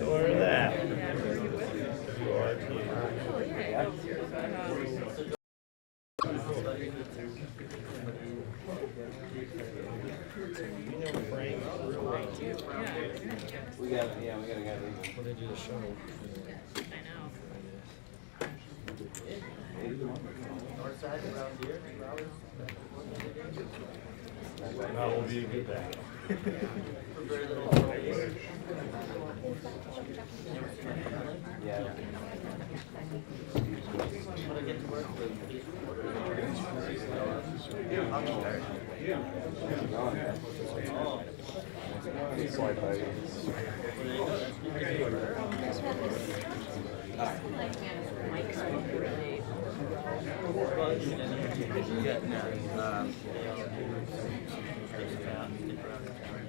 or that. We got a guy leaving. Well, they do the shuttle. North side around here, 2 hours. That will be a good day. Yeah.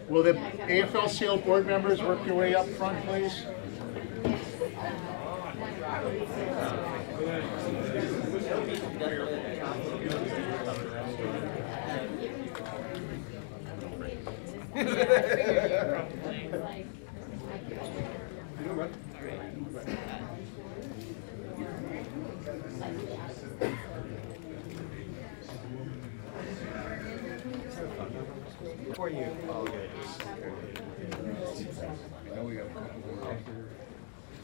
Will the AFL-CIO board members work your way up front, please? Before you.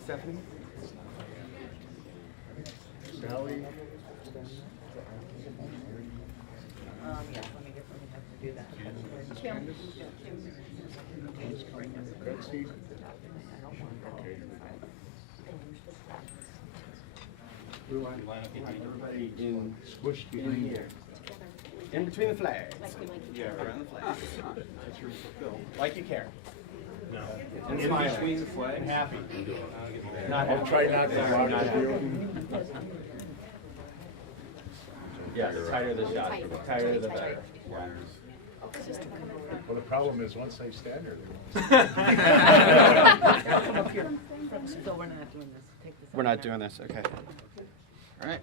Stephanie? Sally? Yes, let me get permission to do that. Betsy? Okay. We want to line up behind everybody in Squished behind you. here. In between the flags. Yeah, around the flags. Like you care. No. And In smiling. between the flag. And happy. I'll try not to block the view. Yeah, the tighter the shot, the tighter the better. Well, the problem is, once they stand there, So we're not doing this. Take this. We're not doing this, okay. All right.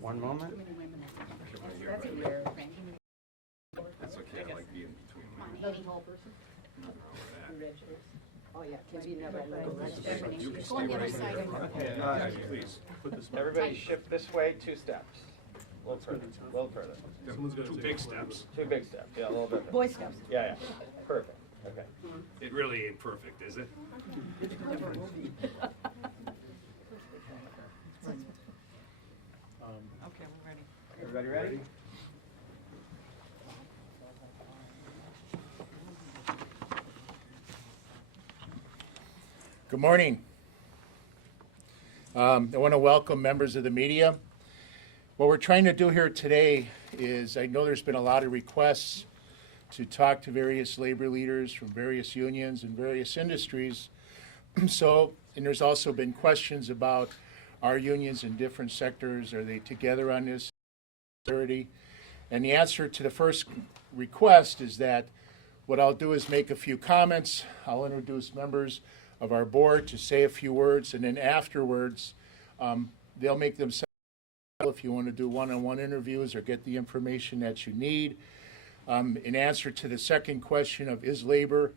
One moment. That's okay, I like being between. Oh, yeah, can be never. Go on the other side. Okay, Please, put this. everybody shift this way 2 steps. A little further, a little further. Someone's gonna. 2 big steps. 2 big steps, yeah, a little bit. Boy Scouts. Yeah, yeah, perfect, okay. It really ain't perfect, is it? Okay, we're ready. Everybody ready? Good morning. I want to welcome members of the media. What we're trying to do here today is, I know there's been a lot of requests to talk to various labor leaders from various unions and various industries. So, and there's also been questions about our unions in different sectors. Are they together on this? And the answer to the first request is that what I'll do is make a few comments. I'll introduce members of our board to say a few words, and then afterwards, they'll make themselves available if you want to do one-on-one interviews or get the information that you need. In answer to the second question of is labor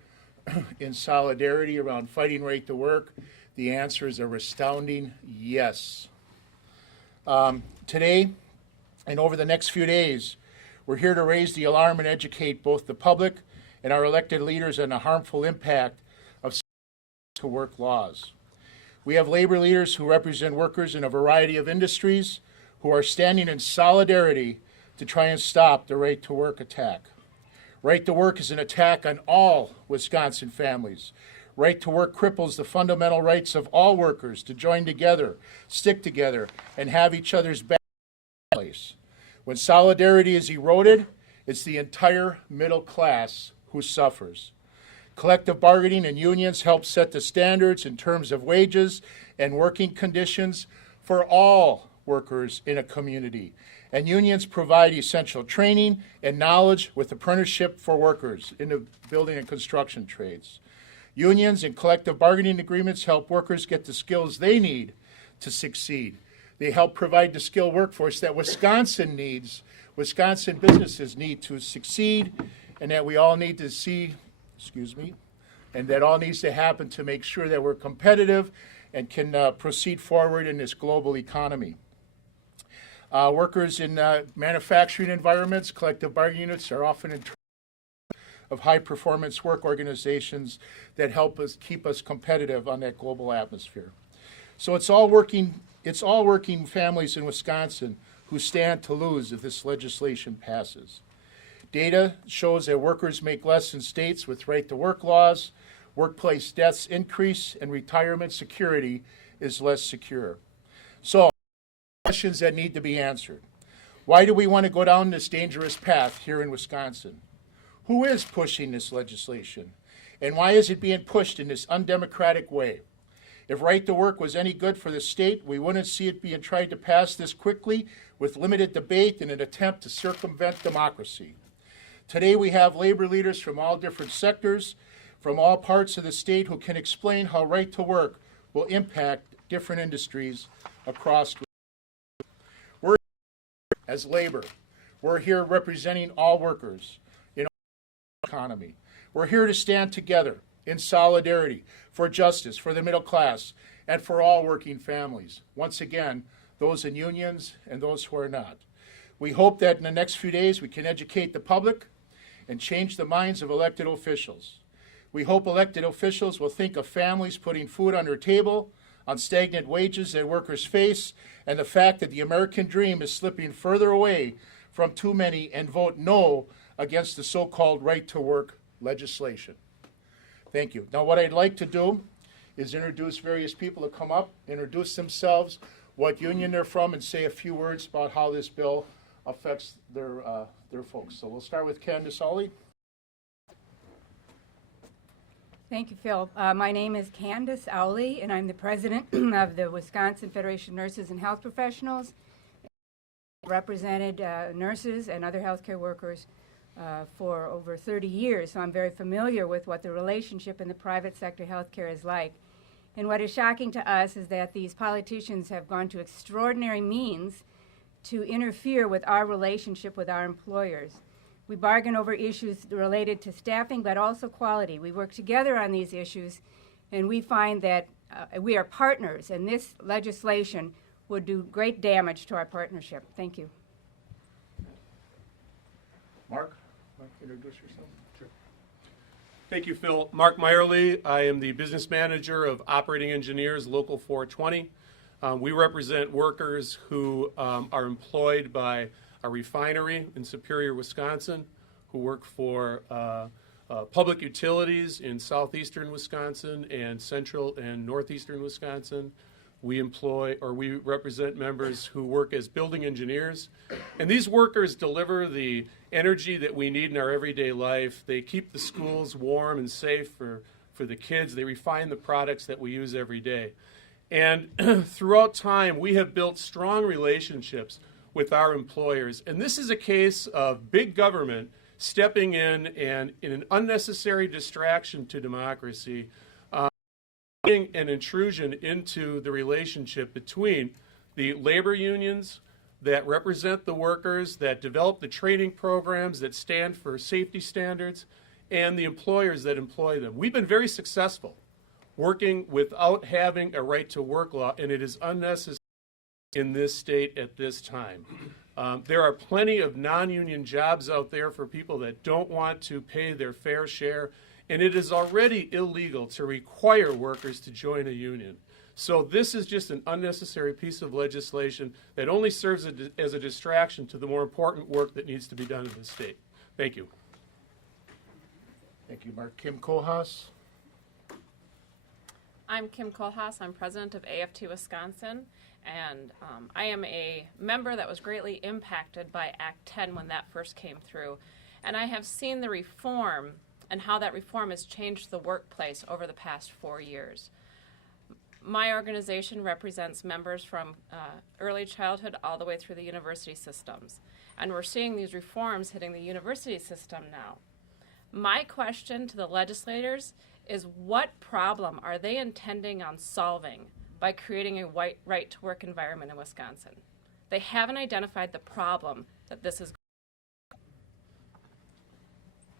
in solidarity around fighting right to work, the answer is a resounding yes. Today, and over the next few days, we're here to raise the alarm and educate both the public and our elected leaders on the harmful impact of to work laws. We have labor leaders who represent workers in a variety of industries who are standing in solidarity to try and stop the right to work attack. Right to work is an attack on all Wisconsin families. Right to work cripples the fundamental rights of all workers to join together, stick together, and have each other's back in place. When solidarity is eroded, it's the entire middle class who suffers. Collective bargaining and unions help set the standards in terms of wages and working conditions for all workers in a community. And unions provide essential training and knowledge with apprenticeship for workers in the building and construction trades. Unions and collective bargaining agreements help workers get the skills they need to succeed. They help provide the skilled workforce that Wisconsin needs, Wisconsin businesses need to succeed and that we all need to see, and that all needs to happen to make sure that we're competitive and can proceed forward in this global economy. Workers in manufacturing environments, collective bargaining units are often in of high-performance work organizations that help us keep us competitive on that global atmosphere. So it's all working families in Wisconsin who stand to lose if this legislation passes. Data shows that workers make less in states with right-to-work laws, workplace deaths increase, and retirement security is less secure. So, questions that need to be answered. Why do we want to go down this dangerous path here in Wisconsin? Who is pushing this legislation? And why is it being pushed in this undemocratic way? If right to work was any good for the state, we wouldn't see it being tried to pass this quickly with limited debate in an attempt to circumvent democracy. Today we have labor leaders from all different sectors, from all parts of the state who can explain how right to work will impact different industries across. We're here as labor. We're here representing all workers in our economy. We're here to stand together in solidarity for justice, for the middle class, and for all working families. Once again, those in unions and those who are not. We hope that in the next few days we can educate the public and change the minds of elected officials. We hope elected officials will think of families putting food on their table, on stagnant wages that workers face, and the fact that the American dream is slipping further away from too many, and vote no against the so-called right-to-work legislation. Thank you. Now what I'd like to do is introduce various people to come up, introduce themselves, what union they're from, and say a few words about how this bill affects their folks. So we'll start with Candace Ollie. Thank you, Phil. My name is Candace Owley, and I'm the president of the Wisconsin Federation of Nurses and Health Professionals. I represented nurses and other healthcare workers for over 30 years, so I'm very familiar with what the relationship in the private sector healthcare is like. And what is shocking to us is that these politicians have gone to extraordinary means to interfere with our relationship with our employers. We bargain over issues related to staffing, but also quality. We work together on these issues, and we find that we are partners, and this legislation would do great damage to our partnership. Thank you. Mark, introduce yourself. Sure. Thank you, Phil. Mark Meyerly. I am the business manager of Operating Engineers Local 420. We represent workers who are employed by a refinery in Superior, Wisconsin, who work for public utilities in southeastern Wisconsin and central and northeastern Wisconsin. We represent members who work as building engineers. And these workers deliver the energy that we need in our everyday life. They keep the schools warm and safe for the kids. They refine the products that we use every day. And throughout time, we have built strong relationships with our employers. And this is a case of big government stepping in and, in an unnecessary distraction to democracy, an intrusion into the relationship between the labor unions that represent the workers, that develop the training programs that stand for safety standards, and the employers that employ them. We've been very successful working without having a right-to-work law, and it is unnecessary in this state at this time. There are plenty of non-union jobs out there for people that don't want to pay their fair share, and it is already illegal to require workers to join a union. So this is just an unnecessary piece of legislation that only serves as a distraction to the more important work that needs to be done in the state. Thank you. Thank you, Mark. Kim Kohlhaas. I'm Kim Kohlhaas. I'm president of AFT Wisconsin, and I am a member that was greatly impacted by Act 10 when that first came through. And I have seen the reform and how that reform has changed the workplace over the past 4 years. My organization represents members from early childhood all the way through the university systems. And we're seeing these reforms hitting the university system now. My question to the legislators is, what problem are they intending on solving by creating a right-to-work environment in Wisconsin? They haven't identified the problem that this is.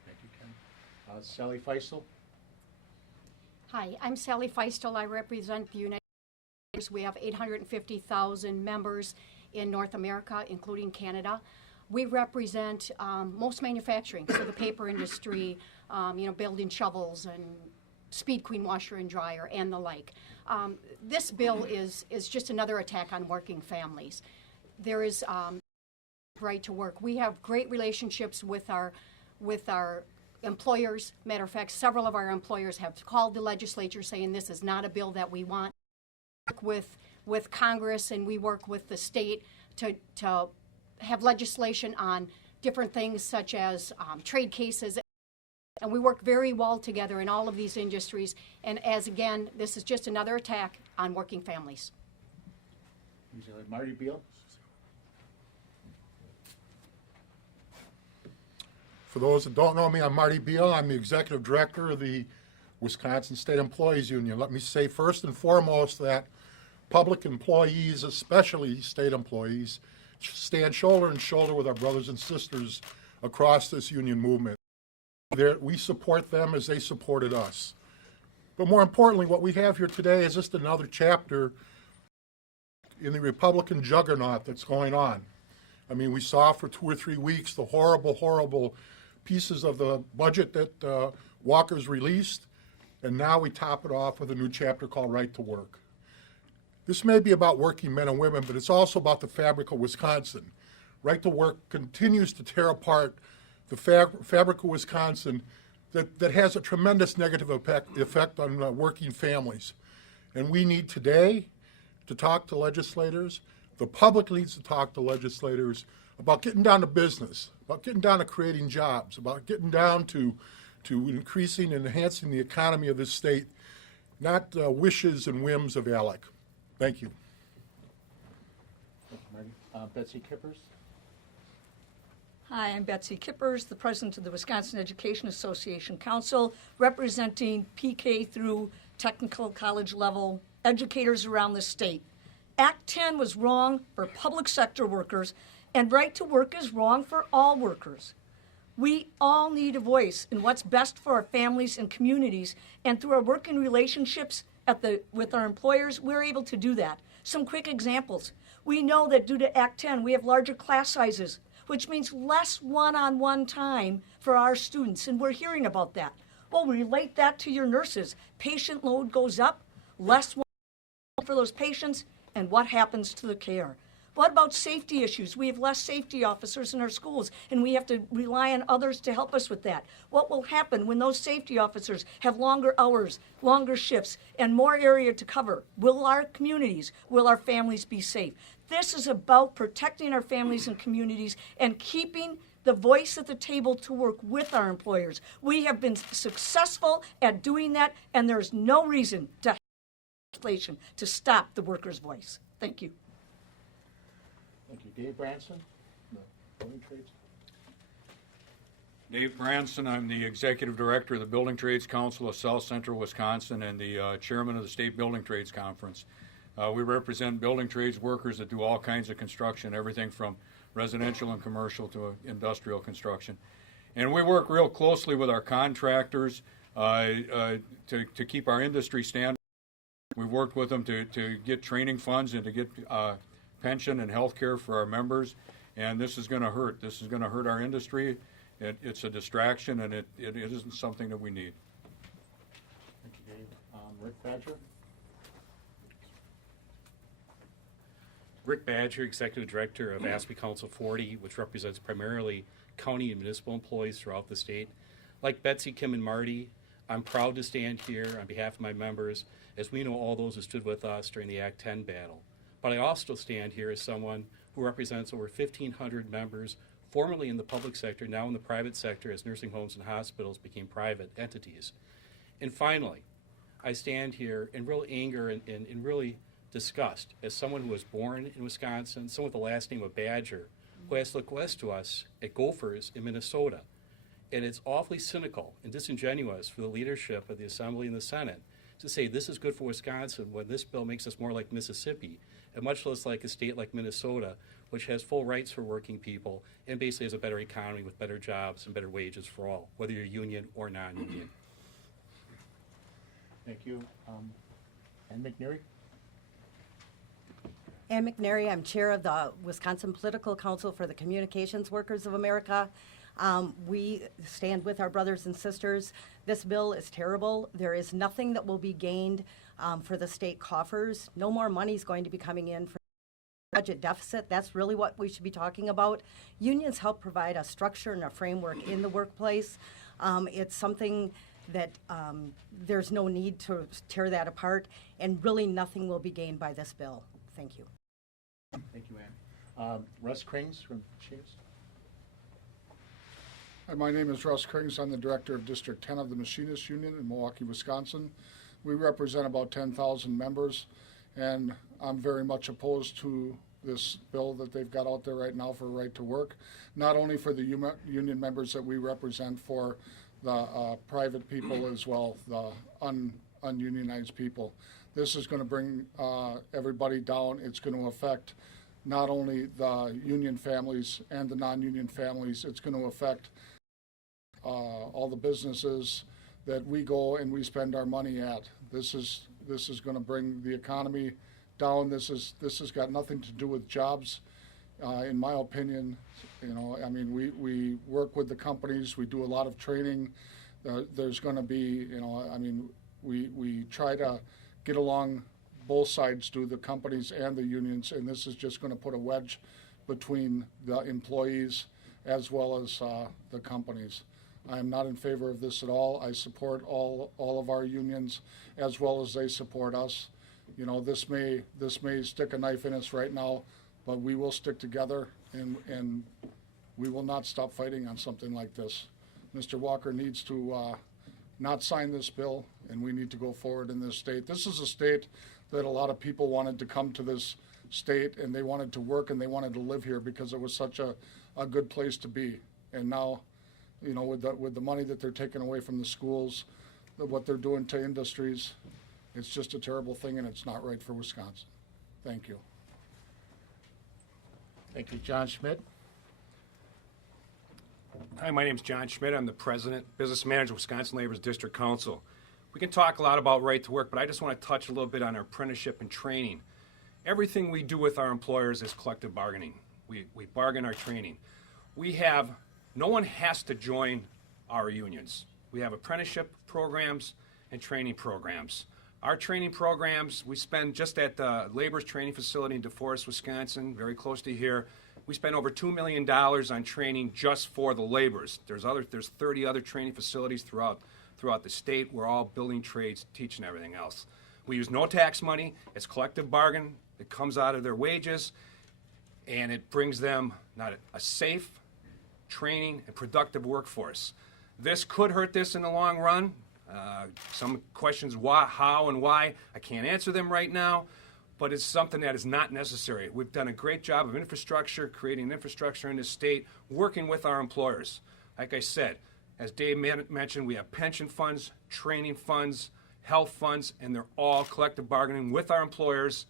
Thank Sally Feistel? Hi, I'm Sally Feistel. I represent the United States. We have 850,000 members in North America, including Canada. We represent most manufacturing, so the paper industry, building shovels and Speed Queen washer and dryer and the like. This bill is just another attack on working families. There is right to work. We have great relationships with our employers. Matter of fact, several of our employers have called the legislature saying this is not a bill that we want. We work with Congress and we work with the state to have legislation on different things such as trade cases. And we work very well together in all of these industries. And again, this is just another attack on working families. Marty Beal? For those that don't know me, I'm Marty Beal. I'm the executive director of the Wisconsin State Employees Union. Let me say first and foremost that public employees, especially state employees, stand shoulder to shoulder with our brothers and sisters across this union movement. We support them as they supported us. But more importantly, what we have here today is just another chapter in the Republican juggernaut that's going on. I mean, we saw for 2 or 3 weeks the horrible pieces of the budget that Walker's released, and now we top it off with a new chapter called Right to Work. This may be about working men and women, but it's also about the fabric of Wisconsin. Right to Work continues to tear apart the fabric of Wisconsin that has a tremendous negative effect on working families. And we need today to talk to legislators. The public needs to talk to legislators about getting down to business, about getting down to creating jobs, about getting down to increasing and enhancing the economy of this state, not wishes and whims of ALEC. Thank you. Thank you, Marty. Betsy Kippers? Hi, I'm Betsy Kippers, the president of the Wisconsin Education Association Council, representing PK through technical college level educators around the state. Act 10 was wrong for public sector workers, and Right to Work is wrong for all workers. We all need a voice in what's best for our families and communities, and through our working relationships with our employers, we're able to do that. Some quick examples. We know that due to Act 10, we have larger class sizes, which means less one-on-one time for our students, and we're hearing about that. Well, relate that to your nurses. Patient load goes up, less one-on-one for those patients, and what happens to the care? What about safety issues? We have less safety officers in our schools, and we have to rely on others to help us with that. What will happen when those safety officers have longer hours, longer shifts, and more area to cover? Will our communities, will our families be safe? This is about protecting our families and communities and keeping the voice at the table to work with our employers. We have been successful at doing that, and there's no reason to have legislation to stop the workers' voice. Thank you. Thank you. Dave Branson, the Building Trades. Dave Branson, I'm the Executive Director of the Building Trades Council of South Central Wisconsin and the Chairman of the State Building Trades Conference. We represent building trades workers that do all kinds of construction, everything from residential and commercial to industrial construction. And we work real closely with our contractors to keep our industry standard. We've worked with them to get training funds and to get pension and health care for our members. And this is going to hurt. This is going to hurt our industry. It's a distraction, and it isn't something that we need. Thank you, Dave. Rick Badger? Rick Badger, Executive Director of ASPE Council 40, which represents primarily county and municipal employees throughout the state. Like Betsy, Kim, and Marty, I'm proud to stand here on behalf of my members, as we know all those who stood with us during the Act 10 battle. But I also stand here as someone who represents over 1,500 members, formerly in the public sector, now in the private sector, as nursing homes and hospitals became private entities. And finally, I stand here in real anger and really disgust as someone who was born in Wisconsin, someone with the last name of Badger, who has to look west to us at Gophers in Minnesota. And it's awfully cynical and disingenuous for the leadership of the Assembly and the Senate to say this is good for Wisconsin when this bill makes us more like Mississippi and much less like a state like Minnesota, which has full rights for working people and basically has a better economy with better jobs and better wages for all, whether you're union or non-union. Thank you. Ann McNary? Ann McNary, I'm chair of the Wisconsin Political Council for the Communications Workers of America. We stand with our brothers and sisters. This bill is terrible. There is nothing that will be gained for the state coffers. No more money is going to be coming in for budget deficit. That's really what we should be talking about. Unions help provide a structure and a framework in the workplace. It's something that there's no need to tear that apart, and really nothing will be gained by this bill. Thank you. Thank you, Ann. Russ Krings from Shays. Hi, my name is Russ Krings. I'm the director of District 10 of the Machinists Union in Milwaukee, Wisconsin. We represent about 10,000 members, and I'm very much opposed to this bill that they've got out there right now for right to work, not only for the union members that we represent, for the private people as well, the ununionized people. This is going to bring everybody down. It's going to affect not only the union families and the non-union families, it's going to affect all the businesses that we go and we spend our money at. This is going to bring the economy down. This has got nothing to do with jobs, in my opinion. You know, I mean, we work with the companies. We do a lot of training. There's going to be, you know, I mean, we try to get along. Both sides do, the companies and the unions, and this is just going to put a wedge between the employees as well as the companies. I am not in favor of this at all. I support all of our unions as well as they support us. You know, this may stick a knife in us right now, but we will stick together and we will not stop fighting on something like this. Mr. Walker needs to not sign this bill, and we need to go forward in this state. This is a state that a lot of people wanted to come to this state, and they wanted to work and they wanted to live here because it was such a good place to be. And now, you know, with the money that they're taking away from the schools, what they're doing to industries, it's just a terrible thing, and it's not right for Wisconsin. Thank you. Thank you. John Schmidt. Hi, my name is John Schmidt. I'm the president, business manager of Wisconsin Labor's District Council. We can talk a lot about right to work, but I just want to touch a little bit on our apprenticeship and training. Everything we do with our employers is collective bargaining. We bargain our training. No one has to join our unions. We have apprenticeship programs and training programs. Our training programs, we spend just at the Labor's Training Facility in DeForest, Wisconsin, very close to here, we spend over $2 million on training just for the laborers. There's 30 other training facilities throughout the state. We're all building trades, teaching everything else. We use no tax money. It's collective bargain. It comes out of their wages, and it brings them a safe, training, and productive workforce. This could hurt this in the long run. Some questions how and why, I can't answer them right now, but it's something that is not necessary. We've done a great job of infrastructure, creating infrastructure in the state, working with our employers. Like I said, as Dave mentioned, we have pension funds, training funds, health funds, and they're all collective bargaining with our employers,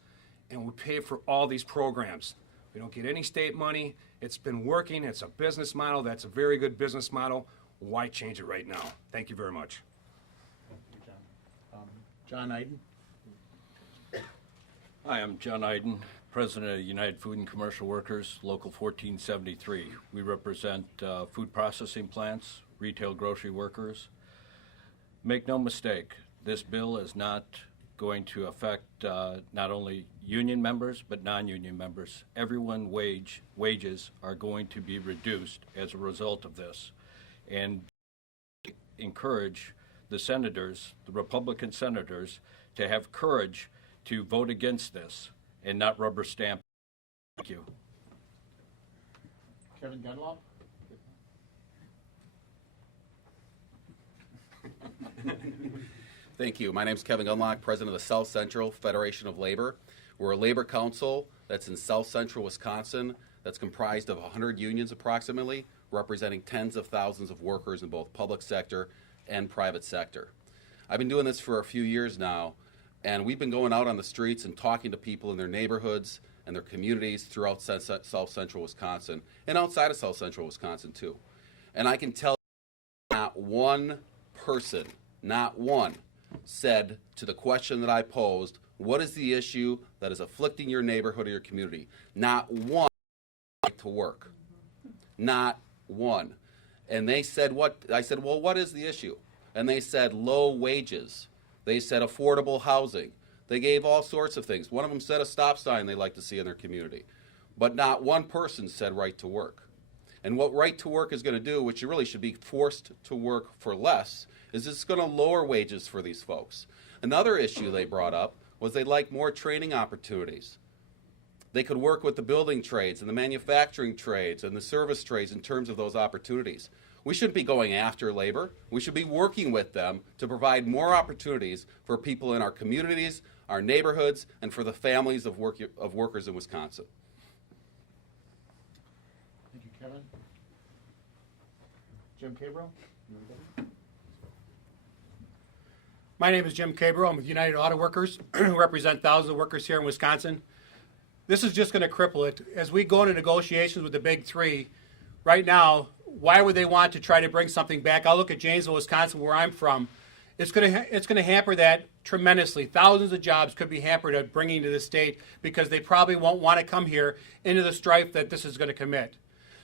and we pay for all these programs. We don't get any state money. It's been working. It's a business model. That's a very good business model. Why change it right now? Thank you very much. Thank you, John. John Iden. Hi, I'm John Iden, President of United Food and Commercial Workers, Local 1473. We represent food processing plants, retail grocery workers. Make no mistake, this bill is not going to affect not only union members but non-union members. Everyone's wages are going to be reduced as a result of this. And encourage the senators, the Republican senators, to have courage to vote against this and not rubber stamp. Thank you. Kevin Gunlow. Thank you. My name is Kevin Gunlock, president of the South Central Federation of Labor. We're a labor council that's in South Central Wisconsin that's comprised of 100 unions approximately, representing tens of thousands of workers in both public sector and private sector. I've been doing this for a few years now, and we've been going out on the streets and talking to people in their neighborhoods and their communities throughout South Central Wisconsin and outside of South Central Wisconsin too. And I can tell you, not one person, not one, said to the question that I posed, what is the issue that is afflicting your neighborhood or your community? Not one to work. Not one. And they said what? I said, well, what is the issue? And they said low wages. They said affordable housing. They gave all sorts of things. One of them said a stop sign they like to see in their community. But not one person said right to work. And what right to work is going to do, which you really should be forced to work for less, is it's going to lower wages for these folks. Another issue they brought up was they'd like more training opportunities. They could work with the building trades and the manufacturing trades and the service trades in terms of those opportunities. We shouldn't be going after labor. We should be working with them to provide more opportunities for people in our communities, our neighborhoods, and for the families of workers in Wisconsin. Thank you, Kevin. Jim Cabral? My name is Jim Cabral. I'm with United Auto Workers, who represent thousands of workers here in Wisconsin. This is just going to cripple it. As we go into negotiations with the big three, right now, why would they want to try to bring something back? I'll look at Janesville, Wisconsin, where I'm from. It's going to hamper that tremendously. Thousands of jobs could be hampered at bringing to the state because they probably won't want to come here into the strife that this is going to commit.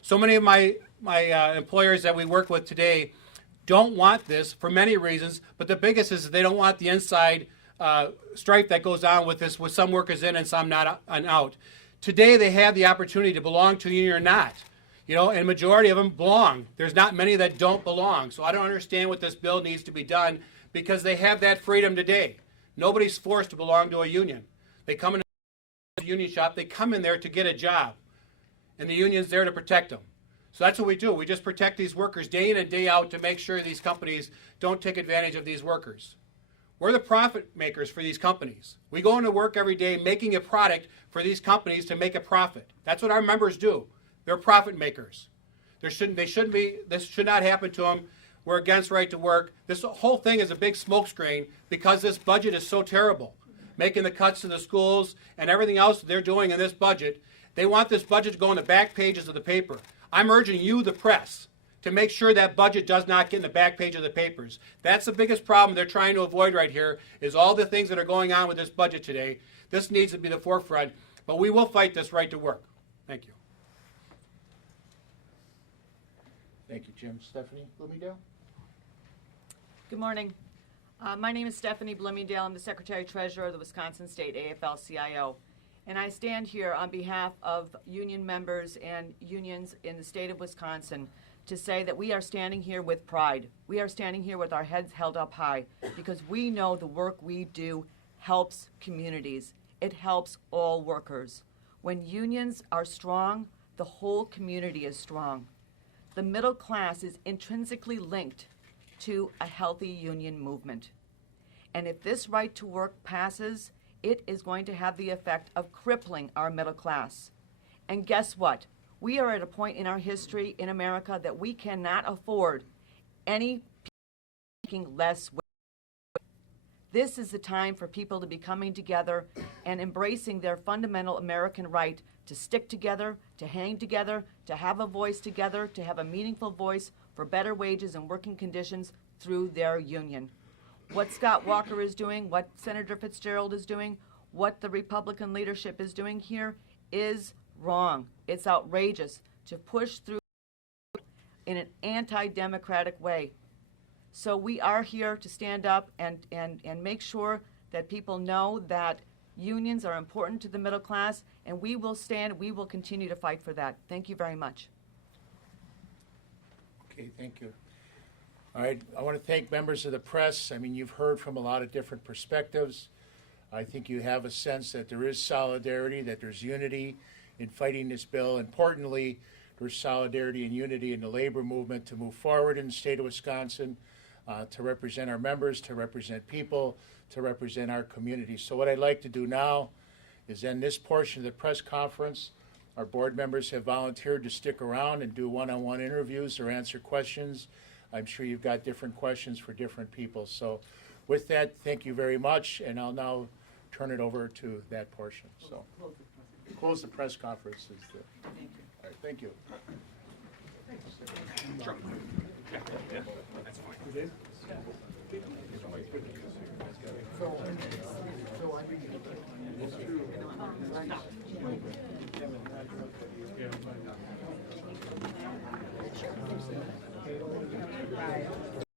So many of my employers that we work with today don't want this for many reasons, but the biggest is they don't want the inside strife that goes on with this, with some workers in and some not and out. Today they have the opportunity to belong to a union or not. You know, and majority of them belong. There's not many that don't belong. So I don't understand what this bill needs to be done because they have that freedom today. Nobody's forced to belong to a union. They come into a union shop, they come in there to get a job. And the union's there to protect them. So that's what we do. We just protect these workers day in and day out to make sure these companies don't take advantage of these workers. We're the profit makers for these companies. We go into work every day making a product for these companies to make a profit. That's what our members do. They're profit makers. This should not happen to them. We're against right to work. This whole thing is a big smokescreen because this budget is so terrible. Making the cuts to the schools and everything else they're doing in this budget. They want this budget to go in the back pages of the paper. I'm urging you, the press, to make sure that budget does not get in the back page of the papers. That's the biggest problem they're trying to avoid right here, is all the things that are going on with this budget today. This needs to be the forefront, but we will fight this right to work. Thank you. Thank you, Jim. Stephanie Bloomingdale? Good morning. My name is Stephanie Bloomingdale. I'm the Secretary-Treasurer of the Wisconsin State AFL-CIO. And I stand here on behalf of union members and unions in the state of Wisconsin to say that we are standing here with pride. We are standing here with our heads held up high because we know the work we do helps communities. It helps all workers. When unions are strong, the whole community is strong. The middle class is intrinsically linked to a healthy union movement. And if this right to work passes, it is going to have the effect of crippling our middle class. And guess what? We are at a point in our history in America that we cannot afford any people making less. This is the time for people to be coming together and embracing their fundamental American right to stick together, to hang together, to have a voice together, to have a meaningful voice for better wages and working conditions through their union. What Scott Walker is doing, what Senator Fitzgerald is doing, what the Republican leadership is doing here is wrong. It's outrageous to push through in an anti-democratic way. So we are here to stand up and make sure that people know that unions are important to the middle class, and we will continue to fight for that. Thank you very much. Okay, thank you. All right, I want to thank members of the press. I mean, you've heard from a lot of different perspectives. I think you have a sense that there is solidarity, that there's unity in fighting this bill. Importantly, there's solidarity and unity in the labor movement to move forward in the state of Wisconsin, to represent our members, to represent people, to represent our community. So what I'd like to do now is end this portion of the press conference. Our board members have volunteered to stick around and do one-on-one interviews or answer questions. I'm sure you've got different questions for different people. So With that, thank you very much, and I'll now turn it over to that portion. So, close the press conference. All right, thank you. Sure. Yeah, that's fine.